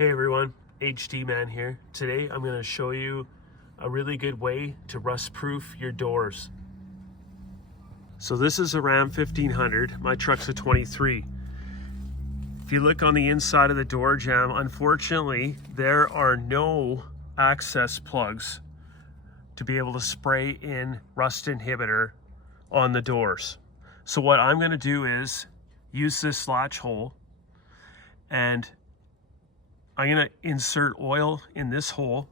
Hey everyone, HD Man here. Today I'm going to show you a really good way to rust proof your doors. So this is a Ram 1500, my truck's a 23. If you look on the inside of the door jamb, unfortunately there are no access plugs to be able to spray in rust inhibitor on the doors. So what I'm going to do is use this latch hole, and I'm going to insert oil in this hole,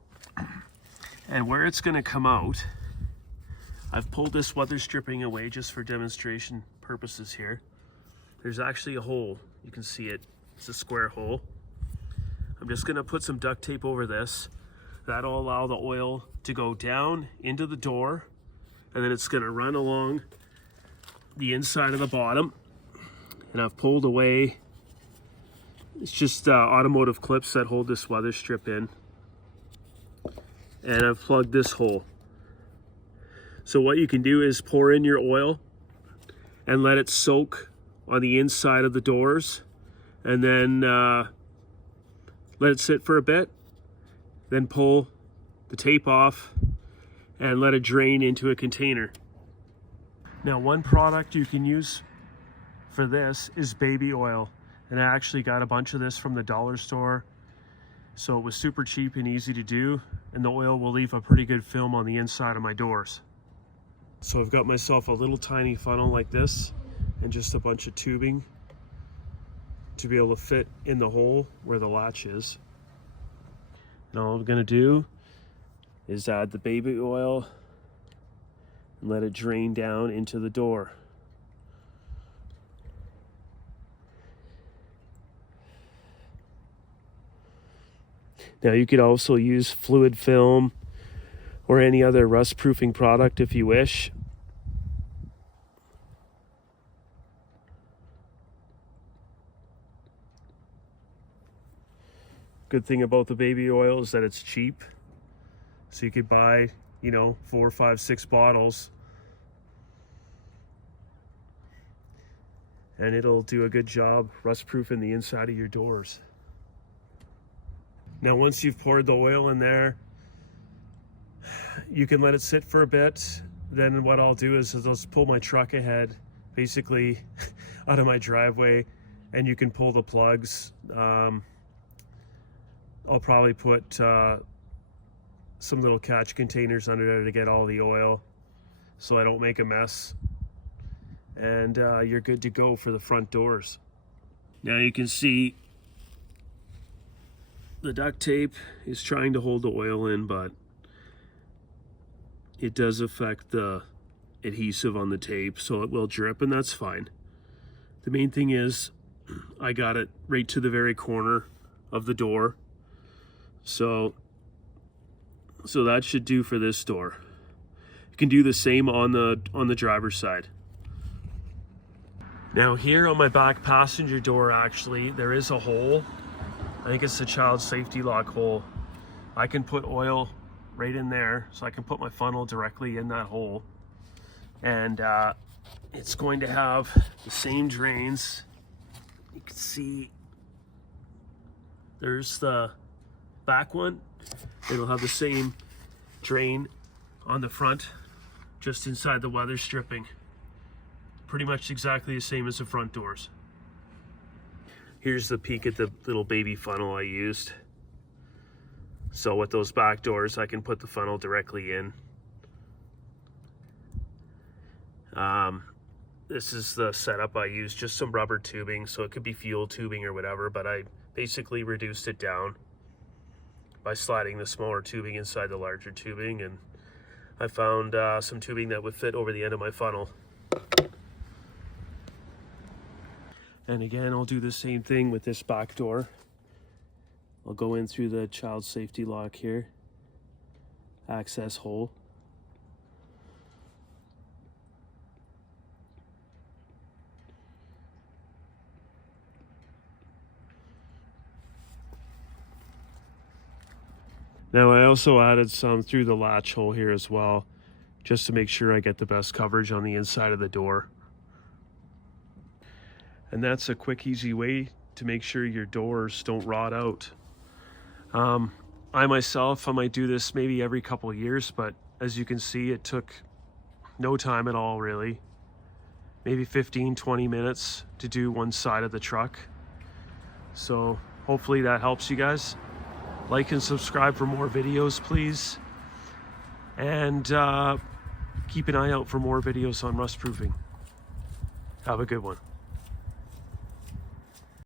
and where it's going to come out, I've pulled this weather stripping away just for demonstration purposes here. There's actually a hole, you can see it, it's a square hole. I'm just going to put some duct tape over this. That'll allow the oil to go down into the door, and then it's going to run along the inside of the bottom. And I've pulled away, it's just automotive clips that hold this weather strip in, and I've plugged this hole. So what you can do is pour in your oil and let it soak on the inside of the doors, and then let it sit for a bit, then pull the tape off and let it drain into a container. Now, one product you can use for this is baby oil, and I actually got a bunch of this from the dollar store, so it was super cheap and easy to do, and the oil will leave a pretty good film on the inside of my doors. So I've got myself a little tiny funnel like this and just a bunch of tubing to be able to fit in the hole where the latch is. And all I'm going to do is add the baby oil and let it drain down into the door. Now you could also use fluid film or any other rust proofing product if you wish. Good thing about the baby oil is that it's cheap. So you could buy, 4, 5, 6 bottles, and it'll do a good job rust proofing the inside of your doors. Now once you've poured the oil in there, you can let it sit for a bit. Then what I'll do is I'll just pull my truck ahead, basically out of my driveway, and you can pull the plugs. I'll probably put some little catch containers under there to get all the oil so I don't make a mess. And you're good to go for the front doors. Now you can see the duct tape is trying to hold the oil in, but it does affect the adhesive on the tape, so it will drip, and that's fine. The main thing is I got it right to the very corner of the door, so that should do for this door. You can do the same on the driver's side. Now here on my back passenger door, actually there is a hole. I think it's the child safety lock hole. I can put oil right in there, so I can put my funnel directly in that hole, and it's going to have the same drains. You can see there's the back one. It'll have the same drain on the front, just inside the weather stripping. Pretty much exactly the same as the front doors. Here's the peek at the little baby funnel I used. So with those back doors, I can put the funnel directly in. This is the setup I used, just some rubber tubing, so it could be fuel tubing or whatever, but I basically reduced it down by sliding the smaller tubing inside the larger tubing, and I found some tubing that would fit over the end of my funnel. And again, I'll do the same thing with this back door. I'll go in through the child safety lock here, access hole. Now I also added some through the latch hole here as well, just to make sure I get the best coverage on the inside of the door. And that's a quick, easy way to make sure your doors don't rot out. I myself, I might do this maybe every couple of years, but as you can see, it took no time at all, really. Maybe 15-20 minutes to do one side of the truck. So hopefully that helps you guys. Like and subscribe for more videos, please. And keep an eye out for more videos on rust proofing. Have a good one.